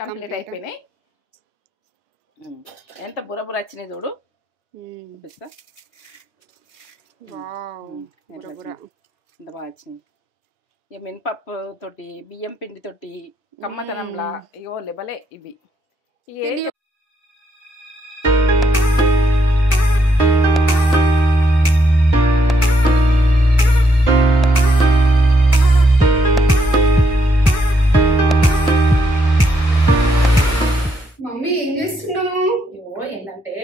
Complete అయిపోయినాయి. ఎంత బుర్ర బుర్ర వచ్చినాయి చూడు. చూపిస్తా. ఎంత బాగా వచ్చినాయి. ఇక మినపప్పు తోటి బియ్యం పిండి తోటి కమ్మతనంలా ఇగో లెబలే ఇవి. మమ్మీ ఏం చేస్తున్నావు? ఇవో ఏంటంటే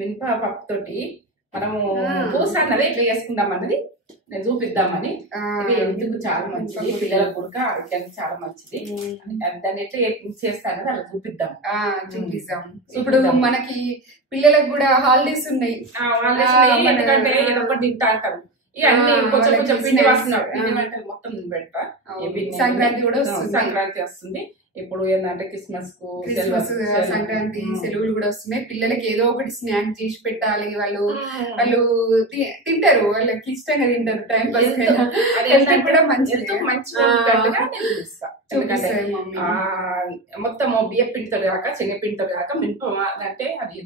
మినపప్పు తోటి మనము పూస అన్నది ఎట్లా చేసుకుందాం అన్నది నేను చూపిద్దామని. ఇది ఎందుకు చాలా మంచిది, పిల్లలకు కూడా ఆరోగ్యానికి చాలా మంచిది. దాన్ని ఎట్లా చేస్తానది అలా చూపిద్దాం. ఇప్పుడు మనకి పిల్లలకు కూడా హాలిడేస్ ఉన్నాయి. ఎందుకంటే ఏదో ఒకటి తింటా అంటారు. ఇక అన్ని కొంచెం కొంచెం పిండి వస్తున్నావు, పిండి వంటలు మొత్తం పెడతా. సంక్రాంతి కూడా వస్తుంది. సంక్రాంతి వస్తుంది ఇప్పుడు. ఏంటంటే క్రిస్మస్ కు సంక్రాంతి సెలవులు కూడా వస్తున్నాయి. పిల్లలకి ఏదో ఒకటి స్నాక్ చేసి పెట్టాలి. వాళ్ళు తింటారు, వాళ్ళకి ఇష్టంగా తింటారు. టైం పాస్ కూడా మంచిగా మొత్తం బియ్య పిండితో కాక శనగపిండితో కాక మినప అంటే అది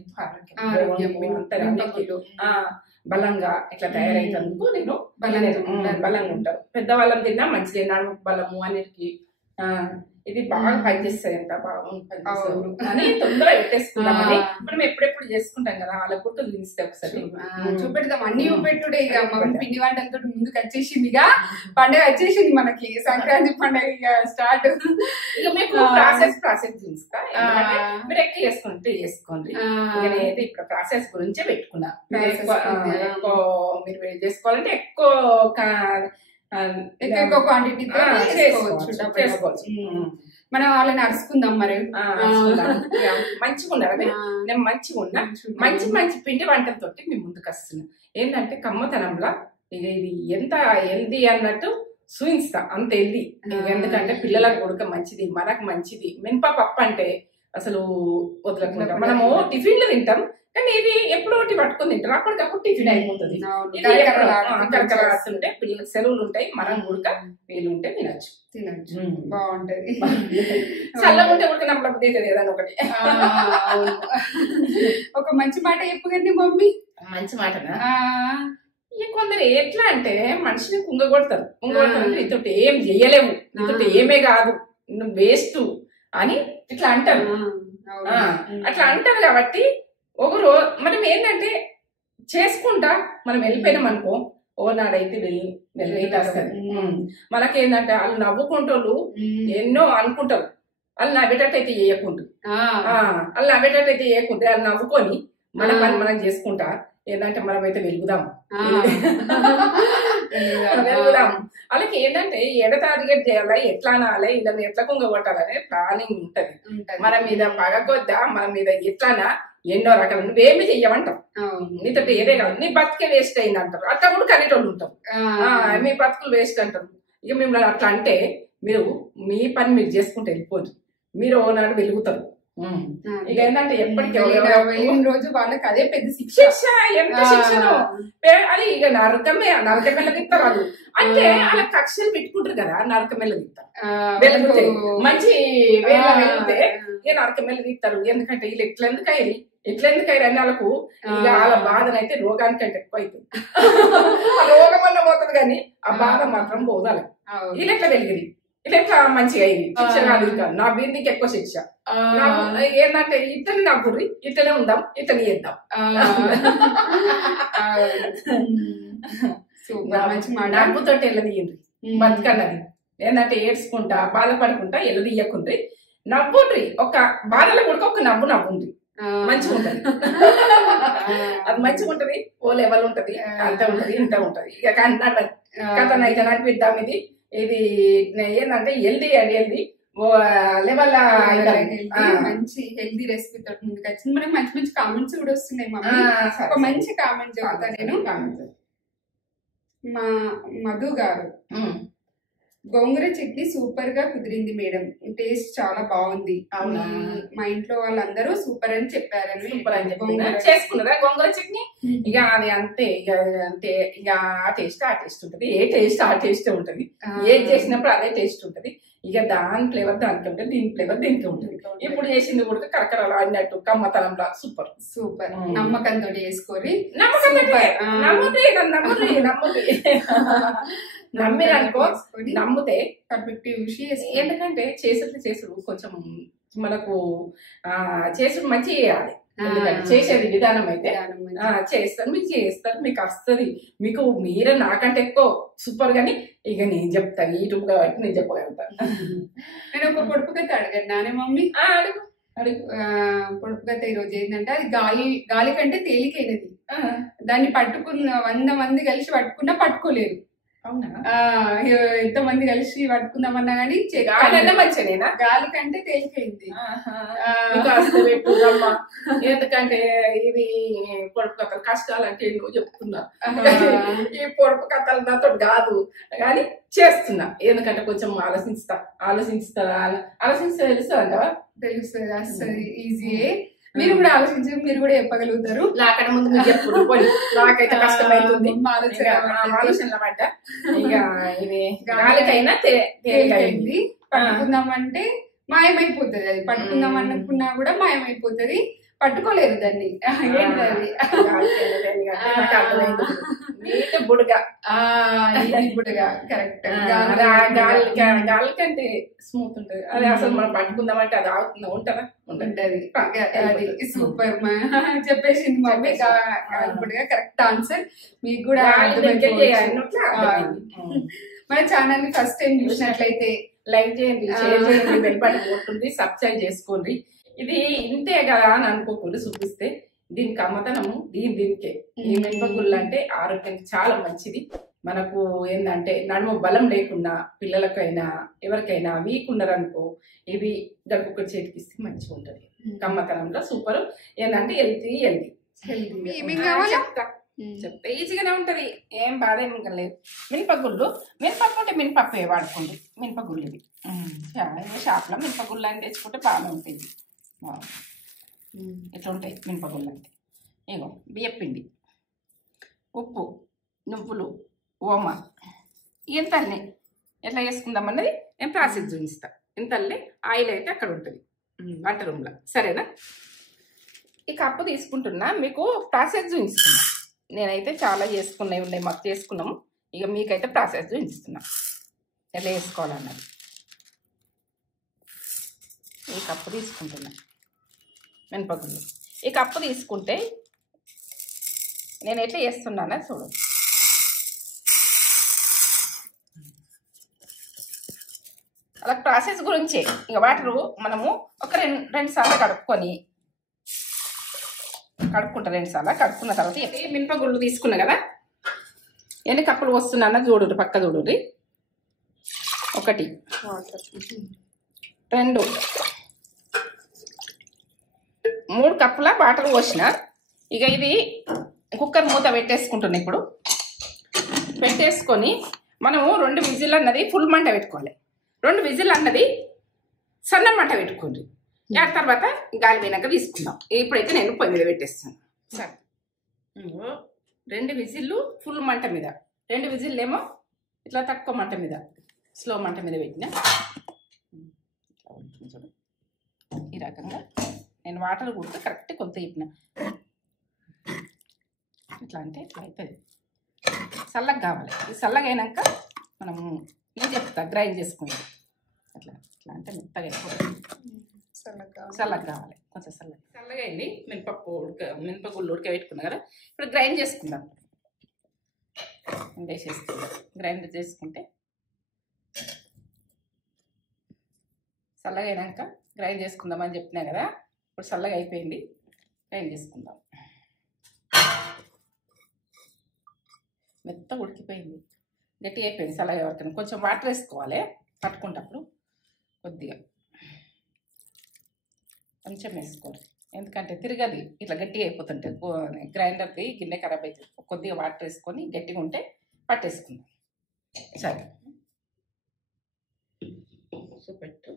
బలంగా ఇట్లా తయారైనందుకు నేను బలంగా ఉంటారు. పెద్దవాళ్ళం తిన్నా మంచిది, నడుము బలము అన్నిటికి. ఇది బాగా పనిచేస్తుంది. ఎంత బాగా అని తొందరగా పెట్టేసుకుందామని మనం ఎప్పుడెప్పుడు చేసుకుంటాం కదా, వాళ్ళ గుర్తులు తీస్తే ఒకసారి చూపెడదాం. అన్ని చూపెట్టుడే. ఇక పిండి వంటలతో ముందుకు వచ్చేసింది. ఇక పండుగ వచ్చేసింది మనకి. సంక్రాంతి పండుగ ఇక స్టార్ట్. ఇక మీకు ప్రాసెస్ చూపిస్తా. మీరు ఎక్కువ చేసుకుంటే చేసుకోండి. నేనైతే ఇప్పుడు ప్రాసెస్ గురించే పెట్టుకున్నా. ఎక్కువ మీరు చేసుకోవాలంటే ఎక్కువ క్వాంటిటీ చేసుకోవచ్చు. మనం వాళ్ళని అరుచుకుందాం. మరి మంచిగా ఉండాలి. నేను మంచిగా ఉన్నా. మంచి మంచి పిండి వంటలతో మేము ముందుకు వస్తున్నా. ఏంటంటే కమ్మతనంలో ఇది ఎంత హెల్దీ అన్నట్టు చూపిస్తా. అంత హెల్దీ. ఎందుకంటే పిల్లలకు కూడా మంచిది, మనకు మంచిది. మినపప్పు అంటే అసలు వదలకుండా మనము టిఫిన్ లో తింటాం, కానీ ఇది ఎప్పుడు ఒకటి పట్టుకుని తింటారు. అప్పటికప్పుడు టిఫిన్ అయిపోతుంది. కరకరాస్తుంటే పిల్లలకు సెలవులు ఉంటాయి, మనం కూడా వీలు ఉంటే తినచ్చు. బాగుంటది. చల్లగా ఉంటే కూడా నమ్మకపోతే ఏదైనా ఒకటి. ఒక మంచి మాట చెప్పుకండి మమ్మీ. మంచి మాటనా? కొందరు ఎట్లా అంటే మనిషిని కుంగగొడతారు. కుంగగొడతారు నీతో ఏం చెయ్యలేవు, నీతో ఏమే కాదు, నువ్వు వేస్ట్ అని ఇట్లా అంటారు. అట్లా అంటారు కాబట్టి ఒకరు మనం ఏంటంటే చేసుకుంటా మనం వెళ్ళిపోయినాం అనుకో, ఓనాడైతే వెళ్ళేస్తుంది. మనకేంటంటే వాళ్ళు నవ్వుకుంటూ ఎన్నో అనుకుంటారు. వాళ్ళు నవ్వేటట్టు అయితే చేయకుండా, వాళ్ళు నవ్వేటట్టు అయితే చేయకుంటే వాళ్ళు నవ్వుకొని మన పని మనం చేసుకుంటా ఏంటంటే మనమైతే వెలుగుదాం. వాళ్ళకి ఏంటంటే ఎడ టార్గెట్ చేయాలా, ఎట్లా అనాలి, ఇలా ఎట్లా కుంగగొట్టాలనే ప్లానింగ్ ఉంటది. మన మీద పగకొద్దా, మన మీద ఎట్లానా ఎన్నో రకాలు. నువ్వేమి చెయ్యమంటావు, నీతో ఏదే కాదు, నీ బతికే వేస్ట్ అయింది అంటారు. అట్లా కూడా కనేటోళ్ళు ఉంటారు. మీ బతుకులు వేస్ట్ అంటారు. ఇక మిమ్మల్ని అట్లా అంటే మీరు మీ పని మీరు చేసుకుంటే వెళ్ళిపోదు, మీరు ఓనాడు వెలుగుతారు. ఇక ఏంటంటే ఎప్పటికీ రోజు వాళ్ళకి అదే పెద్ద శిక్ష. ఎంత శిక్షను అది ఇక నరకమెల్లగిస్తారు వాళ్ళు. అంటే వాళ్ళ కక్షలు పెట్టుకుంటారు కదా, నరకమెల్లగిస్తారు. వెలుగుతే మంచి వెలిగితే ఇక నరకమెల్లగిస్తారు. ఎందుకంటే వీళ్ళు ఎట్లెందుకు అని వాళ్ళకు ఇక వాళ్ళ బాధనైతే రోగానికంటే ఎక్కువ అవుతుంది. ఆ రోగం వల్ల పోతుంది కానీ ఆ బాధ మాత్రం పోదాలి. వీళ్ళు ఎట్లా వెలిగిరి, ఇది ఎట్లా మంచిగా అయింది. శిక్ష కాదు, ఇంకా నా వీరికి ఎక్కువ శిక్ష. ఏంటంటే ఇతని నవ్వుర్రి, ఇతనే ఉందాం, ఇతని చేద్దాం. నవ్వుతో ఎల్లదీయండి బతుకన్నది. ఏంటంటే ఏడ్చుకుంటా బాధపడుకుంటా ఎల్లదీయకుండ్రి, నవ్వుండ్రి. ఒక బాధలో కూడా ఒక నవ్వుండ్రి, మంచిగా ఉంటది. అది మంచిగా ఉంటది. ఓ లెవెల్ ఉంటది, అంత ఉంటది, ఇంత ఉంటది. ఇక కథ అయితే నడిపిద్దాం. ఇది ఏంటంటే హెల్దీ అండ్ హెల్దీ లెవెల్ మంచి హెల్దీ రెసిపీ తోటి ముందుకు వచ్చింది. మనకి మంచి మంచి కామెంట్స్ కూడా వస్తున్నాయి. మమ్మీ ఒక మంచి కామెంట్ చెప్తా నేను. మా మధు గారు, గోంగూర చట్నీ సూపర్ గా కుదిరింది మేడం, టేస్ట్ చాలా బాగుంది. మా ఇంట్లో వాళ్ళందరూ సూపర్ అని చెప్పారని. చేసుకున్నారా గోంగూర చట్నీ? ఇక అది అంతే. ఇక ఆ టేస్ట్ ఉంటది. ఏ టేస్ట్ ఆ టేస్ట్ ఉంటది. ఏది చేసినప్పుడు అదే టేస్ట్ ఉంటది. ఇక దాని ఫ్లేవర్ దానికి ఉంటుంది, దీని ఫ్లేవర్ దీనికి ఉంటుంది. ఇప్పుడు చేసింది కూడా కరకరలా అన్నట్టు కమ్మతనంలా సూపర్ సూపర్. నమ్మకంతో చేసుకోరి, నమ్మిరనుకో, నమ్మితే పర్ఫెక్ట్. ఎందుకంటే చేసుడు కొంచెం మనకు చేసుడు మంచి చేయాలి. చేసేది విధానం అయితే చేస్తారు, మీకు చేస్తారు, మీకు వస్తుంది, మీకు మీరే నాకంటే ఎక్కువ సూపర్ గాని. ఇక నేను చెప్తాను యూట్యూబ్ కాబట్టి నేను చెప్పగలుగుతాను. నేను ఒక పొడుపు కథ అడగండి నానే మమ్మీ. అడుగు అడుగు. పొడుపు కథ ఈరోజు ఏంటంటే అది గాలి కంటే తేలికైనది. దాన్ని పట్టుకున్న 100 మంది కలిసి పట్టుకున్నా పట్టుకోలేరు. అవునా? ఎంతమంది కలిసి పట్టుకుందామన్నా కానీ మంచిగా గాలి కంటే తేలికైంది. ఎందుకంటే ఇది పొడుపు కథలు కష్టాలంటే నువ్వు చెప్తున్నా, ఈ పొడుపు కథలు నాతో కాదు కానీ చేస్తున్నా. ఎందుకంటే కొంచెం ఆలోచిస్తే తెలుస్తా అంటావా? తెలుస్తుంది, వస్తుంది, ఈజీయే. మీరు కూడా ఆలోచించి మీరు కూడా చెప్పగలుగుతారు. నాకన్నా ముందు మీరు చెప్పు, నాకైతే కష్టమైతుంది ఆలోచనల పడ్డ. ఇక ఇది గాలికైనా తేలికైంది. పట్టుకుందామంటే మాయమైపోతుంది, అది పట్టుకుందాం అనుకున్నా కూడా మాయమైపోతుంది, పట్టుకోలేదు దాన్ని. బుడగా బుడగా కరెక్ట్. గాలికంటే స్మూత్ ఉంటుంది అది. అసలు మనం పట్టుకుందామంటే అది ఆగుతుందా? ఉంటుందా? ఉంటది. అది సూపర్ చెప్పేసింది మమ్మీ. బుడగా correct answer. మీకు కూడా మన ఛానల్ ని ఫస్ట్ టైం చూసినట్లయితే లైక్ చేయండి, షేర్ చేయండి, బెల్ బటన్ కొట్టండి, సబ్స్క్రైబ్ చేసుకోండి. ఇది ఇంతే కదా అని అనుకోకూడదు, చూపిస్తే దీనికి అమ్మతనము దీనికే. ఈ మినపగుళ్ళు అంటే ఆరోగ్యానికి చాలా మంచిది. మనకు ఏంటంటే నడుము బలం లేకున్నా పిల్లలకైనా ఎవరికైనా వీక్ ఉన్నారనుకో ఇవి గడుపుకొక చేతికి ఇస్తే మంచిగా ఉంటుంది. కమ్మతనంలో సూపర్. ఏంటంటే హెల్తీ చెప్తే ఈజీగానే ఉంటది, ఏం బాధ ఏం లేదు. మినపగుళ్ళు, మినపప్పు అంటే మినపప్పే వాడుకోండి. మినపగుళ్ళు ఇవి షాప్లో మినపగుళ్ళు అని తెచ్చుకుంటే బాగానే ఉంటుంది. ఇట్లా ఉంటాయి మినపగుళ్ళు అంటే. ఇగో బియ్యపిండి, ఉప్పు, నువ్వులు, ఓమ, ఇంతల్ని ఎట్లా చేసుకుందామన్నది నేను ప్రాసెస్ చూపిస్తా. ఇంతల్ని ఆయిల్ అయితే అక్కడ ఉంటుంది వంట రూమ్లో, సరేనా? ఈ కప్పు తీసుకుంటున్నా, మీకు ప్రాసెస్ చూపిస్తున్నా. నేనైతే చాలా చేసుకున్నవి ఉన్నాయి, మాకు చేసుకున్నాము. ఇక మీకైతే ప్రాసెస్ చూపిస్తున్నా ఎట్లా వేసుకోవాలన్నది. ఈ కప్పు తీసుకుంటున్నా మినపగుళ్ళు. ఈ కప్పు తీసుకుంటే నేను ఎట్లా చేస్తున్నానా చూడు. అలా ప్రాసెస్ గురించే. ఇక వాటర్ మనము ఒక రెండు సార్లు కడుక్కుంటా. 2 సార్లు కడుక్కున్న తర్వాత మినపగుళ్ళు తీసుకున్నా కదా, ఎన్ని కప్పులు వస్తున్నా చూడు, పక్క చూడు. 1 2 3 కప్పుల వాటర్ పోసిన. ఇక ఇది కుక్కర్ మూత పెట్టేసుకుంటున్నా. ఇప్పుడు పెట్టేసుకొని మనము 2 విజిల్ అన్నది ఫుల్ మంట పెట్టుకోవాలి, 2 విజిల్ అన్నది సన్న మంట పెట్టుకోండి. ఆ తర్వాత గాలి పోయినాక తీసుకుందాం. ఇప్పుడైతే నేను పొయ్యి మీద పెట్టేస్తాను. సరే, 2 విజిల్లు ఫుల్ మంట మీద, 2 విజిల్ ఏమో ఇట్లా తక్కువ మంట మీద, స్లో మంట మీద పెట్టిన. చూడు ఈ రకంగా నేను వాటర్ కూడా కరెక్ట్ కొంత చెప్పిన. ఇట్లా అంటే ఇట్లా అవుతుంది, చల్లగా కావాలి. ఇది చల్లగా అయినాక మనము నేను చెప్తా గ్రైండ్ చేసుకుంటాం. అట్లా ఇట్లా అంటే మెత్తగా అయిపోతుంది, చల్లగా కావాలి, కొంచెం చల్లగా అయింది. మినపగుళ్ళు ఉడకబెట్టుకున్నా కదా, ఇప్పుడు గ్రైండ్ చేసుకుందాం. వేసేసుకుందాం, గ్రైండ్ చేసుకుంటే చల్లగా అయినాక గ్రైండ్ చేసుకుందామని చెప్పినా కదా. ఇప్పుడు చల్లగా అయిపోయింది, గ్రైండ్ చేసుకుందాం. మెత్తగా ఉడికిపోయింది, గట్టిగా అయిపోయింది. చల్లగా ఎవరికైనా కొంచెం వాటర్ వేసుకోవాలి పట్టుకుంటప్పుడు, కొద్దిగా కొంచెం వేసుకోవాలి. ఎందుకంటే తిరగది, ఇట్లా గట్టిగా అయిపోతుంటే గ్రైండర్ది గిన్నె ఖరాబ్ అవుతుంది. కొద్దిగా వాటర్ వేసుకొని గట్టిగా ఉంటే పట్టేసుకుందాం. సరే, చూపెట్టు,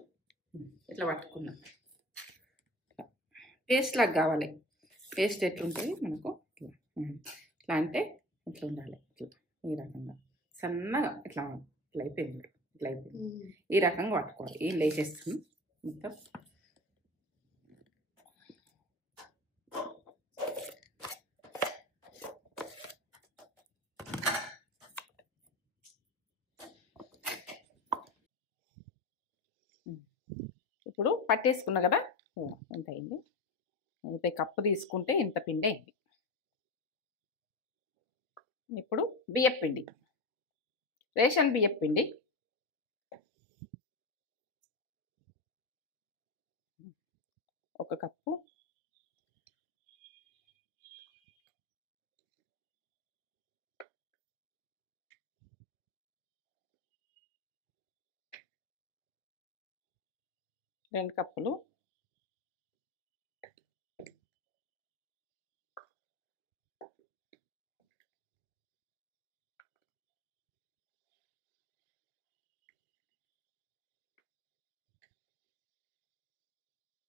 ఇట్లా పట్టుకున్నాం. పేస్ట్ లాగా కావాలి. పేస్ట్ ఎట్లుంటుంది మనకు, ఇట్లా అంటే ఇట్లా ఉండాలి. ఇట్లా ఈ రకంగా సన్నగా ఇట్లా ఇట్లా అయిపోయింది. ఇట్లా అయిపోయింది. ఈ రకంగా పట్టుకోవాలి. ఈ లేచేస్తాను మొత్తం. ఇప్పుడు పట్టేసుకున్నా కదా, ఎంత అయింది. అయితే కప్పు తీసుకుంటే ఇంత పిండి అయింది. ఇప్పుడు బియ్యపు పిండి, రేషన్ బియ్యపు పిండి ఒక కప్పు, రెండు కప్పులు,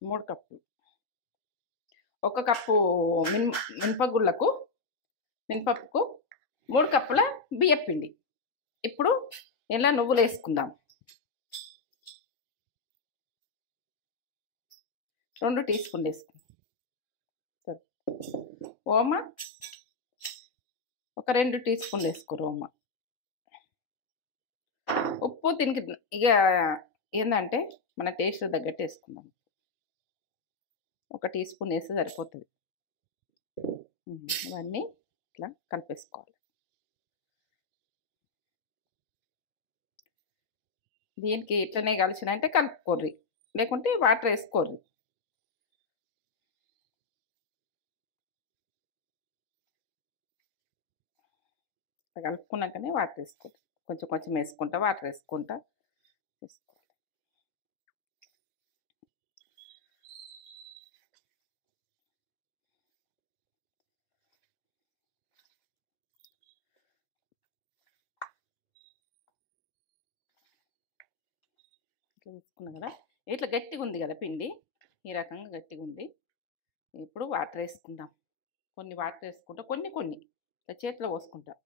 మూడు కప్పులు, ఒక కప్పు మినపప్పుకు 3 కప్పుల బియ్యపు పిండి. ఇప్పుడు ఇలా నువ్వులు వేసుకుందాం. 2 టీ స్పూన్లు వేసుకుందాం. ఓమ ఒక 2 టీ స్పూన్లు వేసుకోరు. ఓమ, ఉప్పు దీనికి ఇక ఏంటంటే మన టేస్ట్ తగ్గట్టు వేసుకుందాం. 1 టీ స్పూన్ వేస్తే సరిపోతుంది. ఇవన్నీ ఇట్లా కలిపేసుకోవాలి. దీనికి ఇట్లనే కలిసినంటే కలుపుకోర్రి, లేకుంటే వాటర్ వేసుకోర్రి. కలుపుకున్నాకనే వాటర్ వేసుకోండి. కొంచెం కొంచెం వేసుకుంటా వాటర్ వేసుకుంటా వేసుకోవాలి. ఇట్లా తీసుకున్నాం కదా, ఇట్లా గట్టిగా ఉంది కదా పిండి, ఈ రకంగా గట్టిగా ఉంది. ఇప్పుడు వాటర్ వేసుకుందాం. కొన్ని వాటర్ వేసుకుంటా, కొన్ని ఇట్లా చేతిలో పోసుకుంటా.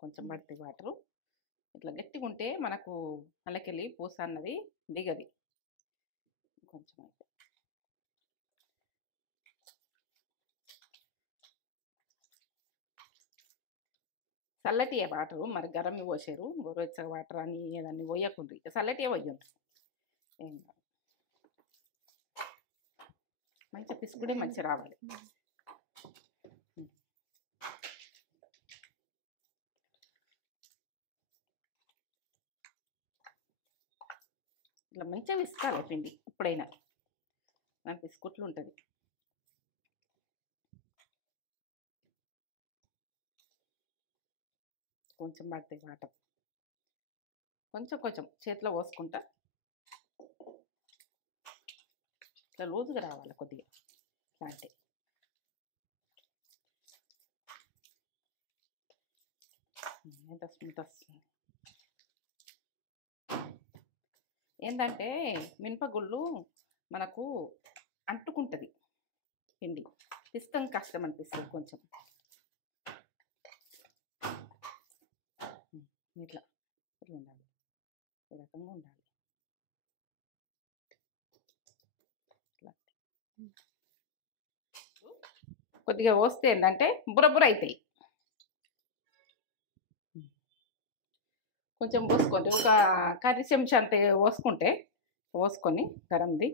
కొంచెం పడితే వాటరు ఇట్లా గట్టిగా ఉంటే మనకు అల్లకెళ్ళి పూస అన్నది దిగది. కొంచెం అయితే చల్లటియే వాటరు, మరి గరం పోసారు. గోరువెచ్చగా వాటర్ అని ఏదన్నీ పోయకుండ్రి, చల్లటియే పోయండి. ఏం కాదు, మంచిగా పిసుకుడే మంచిగా రావాలి. ఇట్లా మంచిగా విసుకాలి పిండి. ఎప్పుడైనా మన బిస్కుట్లు ఉంటుంది. కొంచెం పడతాయి వాటర్, కొంచెం చేతిలో పోసుకుంటా. ఇట్లా లూజుగా రావాలి కొద్దిగా. ఇలాంటి ఎంత స్మూత్ వస్తుంది. ఏంటంటే మినపగుళ్ళు మనకు అంటుకుంటుంది పిండి, పిస్తం కష్టం అనిపిస్తుంది కొంచెం. ఇట్లా ఉండాలి, ఈ రకంగా ఉండాలి. కొద్దిగా పోస్తే ఏంటంటే బుర్ర అవుతాయి. కొంచెం పోసుకోండి, ఒక కర్రీ చెంచా అంతే పోసుకొని గరంది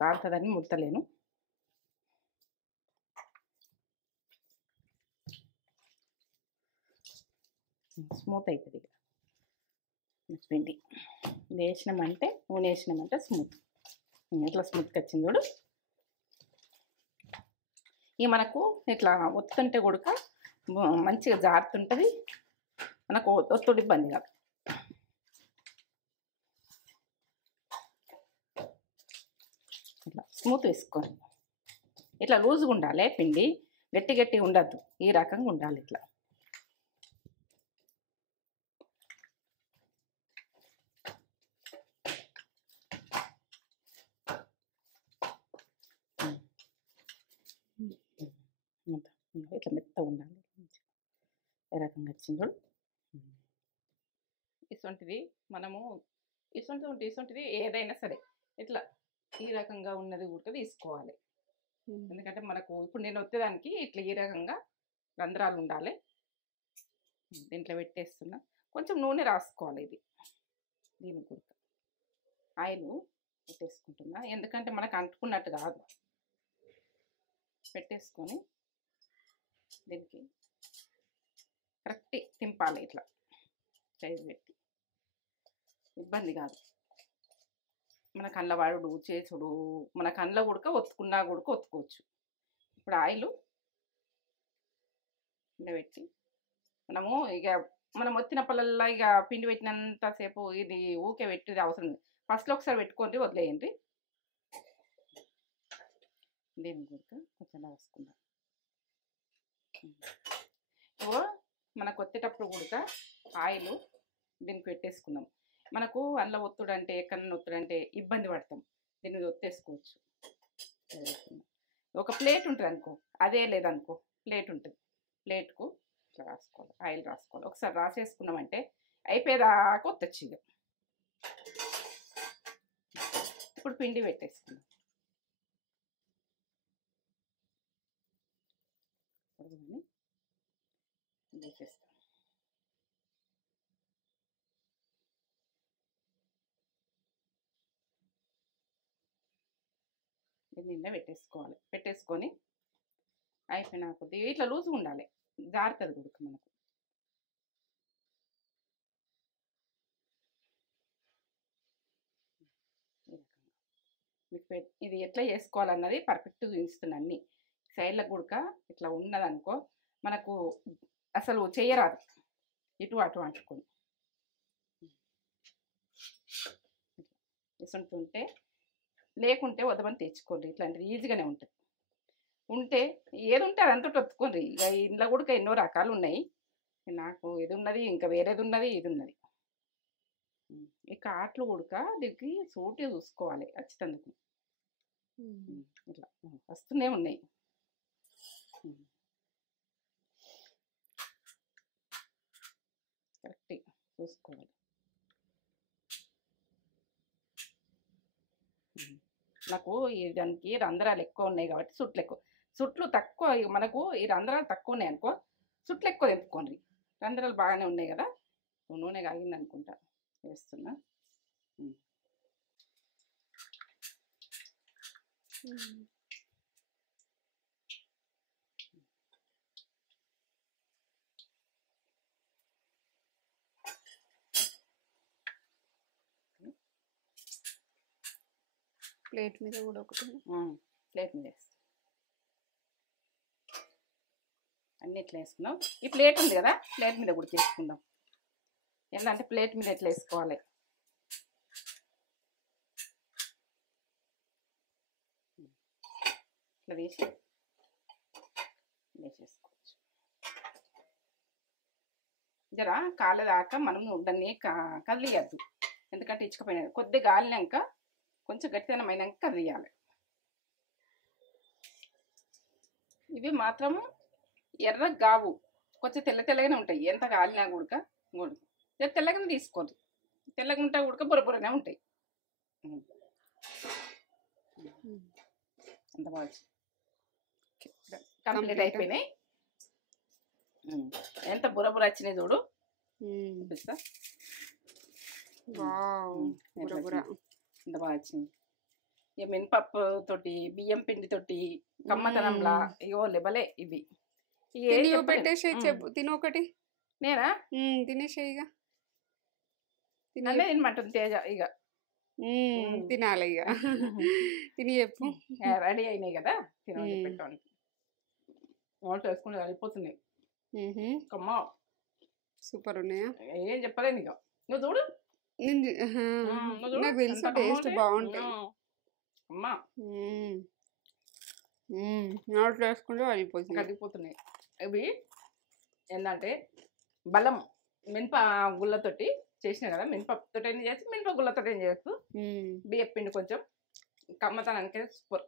కాలుతుందని ముడతలేను. స్మూత్ అవుతుంది ఇక పిండి. నూనె వేసినామంటే స్మూత్. ఇట్లా స్మూత్గా వచ్చింది చూడు. ఇక మనకు ఇట్లా ఒత్తుంటే కూడా మంచిగా జారుతుంటుంది, మనకు ఒత్తుడు ఇబ్బంది కాదు. స్మూత్ వేసుకోవాలి. ఇట్లా లూజ్గా ఉండాలి పిండి, గట్టి గట్టి ఉండద్దు, ఈ రకంగా ఉండాలి ఇట్లా. ఇట్లా మెత్తగా ఉండాలి. ఏ రకంగా వచ్చిందో ఇటువంటిది మనము ఇటువంటిది ఏదైనా సరే ఇట్లా ఈ రకంగా ఉన్నది కూడా తీసుకోవాలి. ఎందుకంటే మనకు ఇప్పుడు నేను వచ్చేదానికి ఇట్లా ఈ రకంగా రంధ్రాలు ఉండాలి. దీంట్లో పెట్టేస్తున్నా, కొంచెం నూనె రాసుకోవాలి. ఇది దీని గుర్తు ఆయిల్ పెట్టేసుకుంటున్నా, ఎందుకంటే మనకు అంటుకున్నట్టు కాదు. పెట్టేసుకొని దీనికి కరెక్ట్ తింపాలి, ఇట్లా సైజు పెట్టి. ఇబ్బంది కాదు, మన కండ్ల వాడు చేసుడు, మన కండ్ల గుడక ఒత్తుకున్నా గుడక ఒత్తుకోవచ్చు. ఇప్పుడు ఆయిల్ పెట్టి మనము ఇక మనం వచ్చిన పళ్ళల్లో ఇక పిండి పెట్టినంతసేపు ఇది ఊకే పెట్టేది అవసరం లేదు. ఫస్ట్లో ఒకసారి పెట్టుకోండి, వదిలేయండి. దీని గుడక కొంచెం రాసుకుందాం. మనకు వచ్చేటప్పుడు గుడక ఆయిల్ దీనికి పెట్టేసుకుందాం. మనకు అందులో ఒత్తుడంటే ఎక్కడన్నా ఒత్తుడంటే ఇబ్బంది పడతాం, దీన్ని ఒత్తేసుకోవచ్చు. ఒక ప్లేట్ ఉంటుంది అనుకో, అదే లేదనుకో ప్లేట్ ఉంటుంది, ప్లేట్కు ఇట్లా రాసుకోవాలి, ఆయిల్ రాసుకోవాలి. ఒకసారి రాసేసుకున్నామంటే అయిపోయేదాకా ఒత్తచ్చు. ఇక ఇప్పుడు పిండి పెట్టేసుకుందాం. వేసేస్తాం. నిన్న పెట్టేసుకోవాలి. పెట్టేసుకొని అయిపోయినా కొద్దిగా ఇట్లా లూజ్గా ఉండాలి, జారుతుంది గుడక మనకు. మీకు ఇది ఎట్లా చేసుకోవాలన్నది పర్ఫెక్ట్గా చూపిస్తున్నా. అన్ని సైడ్ల గుడక ఇట్లా ఉన్నదనుకో మనకు అసలు చేయరాదు, ఇటు అటు అంటుకొని. ఇసుంటుంటే లేకుంటే వదమని తెచ్చుకోండి, ఇట్లాంటిది ఈజీగానే ఉంటుంది. ఉంటే ఏది ఉంటే అదంతా ఒత్తుకోండి. ఇక ఇంట్లో కూడా ఎన్నో రకాలు ఉన్నాయి, నాకు ఇది ఉన్నది, ఇంకా వేరేది ఉన్నది, ఇది ఉన్నది. ఈ కాట్లు ఉడక దీనికి సూటి చూసుకోవాలి ఖచ్చితందుకు. ఇట్లా వస్తూనే ఉన్నాయి. కరెక్ట్ చూసుకోవాలి. నాకు దానికి రంధ్రాలు ఎక్కువ ఉన్నాయి కాబట్టి సుట్లు తక్కువ, మనకు ఈ రంధ్రాలు తక్కువ ఉన్నాయి అనుకో సుట్లు ఎక్కువ తెంపుకోండి. రంధ్రాలు బాగానే ఉన్నాయి కదా, నూనె కాగింది అనుకుంటా, వేస్తున్నా. ప్లేట్ మీద కూడా ఒకటి, ప్లేట్ మీద వేస్తాం. అన్నీ ఎట్లా వేసుకున్నాం. ఈ ప్లేట్ ఉంది కదా, ప్లేట్ మీద కూడా చేసుకుందాం. ఏంటంటే ప్లేట్ మీద ఎట్లా వేసుకోవాలి. ఇట్లా వేసేసుకోవచ్చు. జర కాలేదాకా మనము దాన్ని కదిలియద్దు, ఎందుకంటే ఇచ్చుకపోయినది. కొద్దిగా గాలినాక కొంచెం గట్టిదనమైనాక కదిలియాలి. ఇవి మాత్రము ఎర్రగా కావు, కొంచెం తెల్లగానే ఉంటాయి. ఎంత కాలినా గుడక తెల్లగానే తీసుకోండి. తెల్లగా ఉంటా గుడక బొరబొరనే ఉంటాయి. ఎంత బాగా కంప్లీట్ అయిపోయినాయి. ఎంత బురబుర వచ్చినాయి చూడు, చూపిస్తా. ఎంత బాగా వచ్చింది. ఇక మినపప్పు తోటి, బియ్యం పిండి తోటి, కమ్మతనంలా ఇగో లెబలే ఇవి. పెట్టేసి చెప్పు, తినొకటి. నేనా తినేసేయిగా, తినమంటుంది తేజ. ఇక తినాలి, ఇక తిని చెప్పు. రెడీ అయినాయి కదా, తినడానికి పెట్టడానికి. వాళ్ళు వేసుకుని వెళ్ళిపోతున్నాయి. కమ్మ సూపర్ ఉన్నాయా, ఏం చెప్పలేను. ఇక నువ్వు చూడు, నాకు తెలుసు టేస్ట్ బాగుంటాయి. అమ్మా నోట్లో వేసుకుంటే అయిపోతుంది. కరిగిపోతున్నాయి. ఇవి ఏంటంటే బలం మినప గుళ్ళతోటి చేసినా కదా, మినపతో చేసి మినప గుళ్ళతో చేయొచ్చు. బియ్యం పిండి కొంచెం కమ్మతనానికి సూపర్.